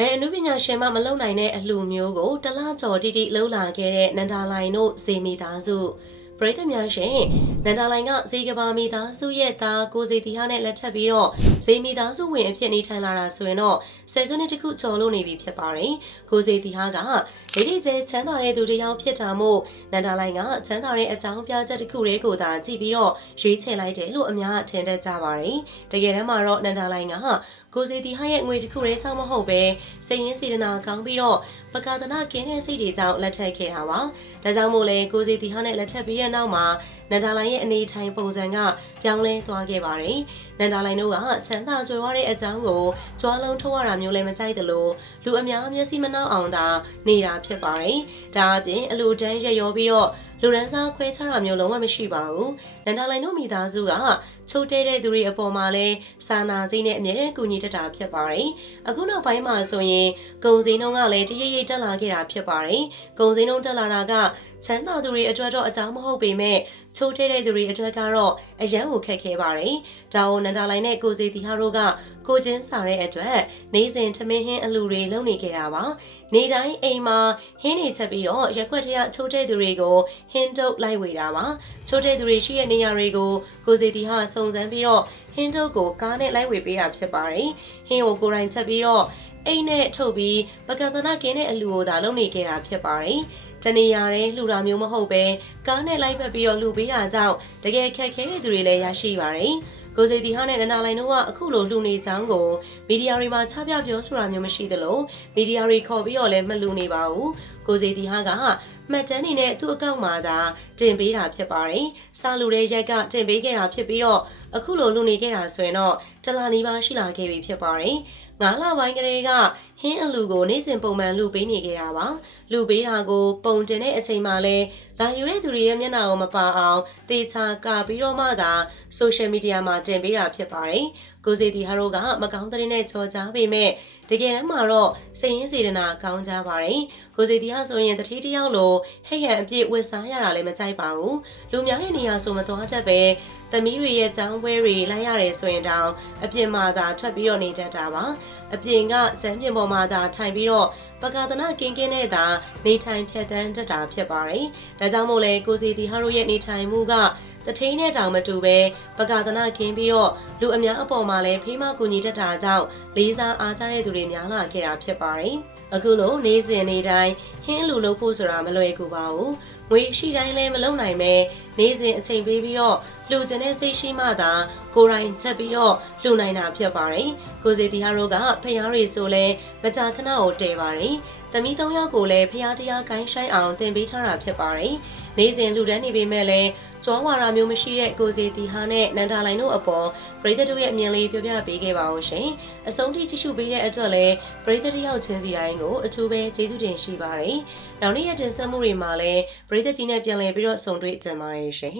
ဘယ်အနုပညာရှင်မှမလုံနိုင်တဲ့အလှမျိုးကိုတလားကျော်တိတိလှုပ်လာခဲ့တဲ့နန္ဒာလိုင်တို့ဇေမီသားစုပရိသတ်များရှင်နန္ဒာလိုင်ကဇေကဘာမီသားစုရဲ့သားကိုဇေတီဟာနဲ့လက်ထပ်ပြီးတော့ဇေမီသားစုဝင်အဖြစ်နေထိုင်လာတာဆိုရင်တော့ဆယ်စုနှစ်တခုကျော်လို့နေပြီဖြစ်ပါတယ်ကိုဇေတီဟာကဒိဋ္ဌိကျဲချမ်းသာတဲ့သူတစ်ယောက်ဖြစ်တာမို့နန္ဒာလိုင်ကချမ်းသာတဲ့အကြောင်းပြချက်တစ်ခုတည်းကိုသာကြည့်ပြီးတော့ရွေးချယ်လိုက်တယ်လို့အများထင်တတ်ကြပါတယ်တကယ်တမ်းမှာတော့နန္ဒာလိုင်ကကိုစီတီဟာရဲ့ငွေတစ်ခုတည်းကြောင့်မဟုတ်ပဲစိတ်ရင်းစေတနာကောင်းပြီးတော့ပကာသနာကင်းတဲ့စိတ်တွေကြောင့်လက်ထပ်ခဲ့တာပါ။ဒါကြောင့်မို့လဲကိုစီတီဟာနဲ့လက်ထပ်ပြီးတဲ့နောက်မှာနန္ဒာလိုင်ရဲ့အနေထိုင်ပုံစံကပြောင်းလဲသွားခဲ့ပါတယ်။နန္ဒာလိုင်တို့ကချမ်းသာကြွယ်ဝတဲ့အကြောင်းကိုကြွားလုံးထုတ်ရတာမျိုးလည်းမကြိုက်သလိုလူအများမျက်စိမနှောက်အောင်သာနေတာဖြစ်ပါတယ်။ဒါအပြင်အလိုတန်းရရောပြီးတော့လူရန်စားခွဲခြားတာမျိုးလုံးဝမရှိပါဘူး။နန္ဒာလိုင်တို့မိသားစုကချိုးတဲတဲ့သူတွေအပေါ်မှာလည်းစာနာစိတ်နဲ့အမြဲတမ်းကူညီတတ်တာဖြစ်ပါတယ်။အခုနောက်ပိုင်းမှာဆိုရင်ဂုံစင်းနှုံးကလည်းတရိပ်ရိပ်တက်လာခဲ့တာဖြစ်ပါတယ်။ဂုံစင်းနှုံးတက်လာတာကချမ်းသာသူတွေအတွက်တော့အကြောင်းမဟုတ်ပေမဲ့ချိုးတဲတဲ့သူတွေအတွက်ကတော့အယံကိုခက်ခဲပါတယ်။ဒါကိုနန္ဒာလိုင်နဲ့ကိုစီတီဟာတို့ကကိုချင်းစားတဲ့အတွက်နေစဉ်ထမင်းဟင်းအလူတွေလုပ်နေခဲ့တာပါ။နေတိုင်းအိမ်မှာဟင်းနေချက်ပြီးတော့ရက်ွက်ထရချိုးတဲ့သူတွေကိုဟင်းတုပ်လိုက်ဝေတာပါချိုးတဲ့သူတွေရှိတဲ့နေရာတွေကိုကိုစီတီဟာစုံစမ်းပြီးတော့ဟင်းတုပ်ကိုကားနဲ့လိုက်ဝေပေးတာဖြစ်ပါတယ်ဟင်းကိုကိုယ်တိုင်ချက်ပြီးတော့အိမ်နဲ့ထုတ်ပြီးပကံသနာကင်းတဲ့အလူကိုသာလုပ်နေခဲ့တာဖြစ်ပါတယ်တနေရာတဲ့လှူတာမျိုးမဟုတ်ပဲကားနဲ့လိုက်ပတ်ပြီးတော့လှူပေးတာကြောင့်တကယ်ခက်ခဲတဲ့သူတွေလည်းရရှိပါတယ်ကိုစီတီဟာနဲ့နန္ဒာလိုင်တို့ကအခုလိုလူနေချောင်းကိုမီဒီယာတွေမှာချပြပြောဆိုတာမျိုးမရှိသလိုမီဒီယာတွေခေါ်ပြီးတော့လည်းမလူနေပါဘူးကိုစီတီဟာကမှတ်တမ်းနေနဲ့သူ့အကောင့်မှာသာတင်ပေးတာဖြစ်ပါတယ်စာလူတဲ့ရက်ကတင်ပေးခဲ့တာဖြစ်ပြီးတော့အခုလိုလူနေခဲ့တာဆိုရင်တော့တလနီးပါးရှိလာခဲ့ပြီဖြစ်ပါတယ်9လပိုင်းကလေးကဟင်းအလူကိုနေ့စဉ်ပုံမှန်လူပေးနေခဲ့တာပါလူပေးတာကိုပုံတင်တဲ့အချိန်မှာလဲလာယူတဲ့သူတွေရဲ့မျက်နှာကိုမပါအောင်တေချာကပြီးတော့မှသာ social media မှာတင်ပေးတာဖြစ်ပါတယ်ကိုစီတီဟာတို့ကမကောင်းတဲ့နဲ့ချော်ကြားပေမဲ့တကယ်တမ်းမှာတော့စိတ်ရင်းစေတနာကောင်းကြပါတယ်ကိုစီတီဟာဆိုရင်တတိတယောက်လိုဟဲ့ဟန်အပြည့်ဝတ်စားရတာလည်းမကြိုက်ပါဘူးလူများတဲ့နေရာဆိုမသွားတတ်ပဲသမီးတွေရဲ့ចောင်းပွဲတွေလိုက်ရတယ်ဆိုရင်တောင်အပြင်မှာသာထွက်ပြီးတော့နေတတ်တာပါအပြင်ကဇမ်းပြင်ပေါ်မှာသာထိုင်ပြီးတော့ပကာသနာကင်းကင်းနဲ့သာနေထိုင်ဖြတ်သန်းတတ်တာဖြစ်ပါတယ်ဒါကြောင့်မို့လဲကိုစီတီဟာတို့ရဲ့နေထိုင်မှုကတထင်းနဲ့တောင်မတူပဲပကာသနာခင်းပြီးတော့လူအများအပေါ်မှာလည်းဖေးမကူညီတတ်တာကြောင့်လေးစားအားကြတဲ့သူတွေများလာခဲ့တာဖြစ်ပါတယ်အခုလိုနေစဉ်နေတိုင်းဟင်းလူလုပ်ဖို့ဆိုတာမလွယ်ကူပါဘူးငွေရှိတိုင်းလည်းမလုံနိုင်ပဲနေစဉ်အချိန်ပေးပြီးတော့လူကျင်တဲ့စိတ်ရှိမှသာကိုယ်တိုင်ချက်ပြီးတော့လူနိုင်တာဖြစ်ပါတယ်ကိုစီတီဟာတို့ကဖျားတွေဆိုလဲမကြာခဏကိုတဲပါတယ်သမီး3ယောက်ကိုလည်းဖျားတရားကိုင်းဆိုင်အောင်တင်ပေးထားတာဖြစ်ပါတယ်နေစဉ်လူတန်းနေပေမဲ့လည်းကြွားဝါရာမျိုးမရှိတဲ့ကိုစီတီဟာနဲ့နန္ဒာလိုင်တို့အပေါ်ပရိသတ်တို့ရဲ့အမြင်လေးပြောပြပေးခဲ့ပါအောင်ရှင်အဆုံးထိကြည့်ရှုပေးတဲ့အတွက်လည်းပရိသတ်တယောက်ချင်းစီတိုင်းကိုအထူးပဲကျေးဇူးတင်ရှိပါတယ်နောက်နေ့ရက်တင်ဆက်မှုတွေမှာလည်းပရိသတ်ကြီးနဲ့ပြန်လည်ပြီးတော့ဆုံတွေ့ကြပါရရှင်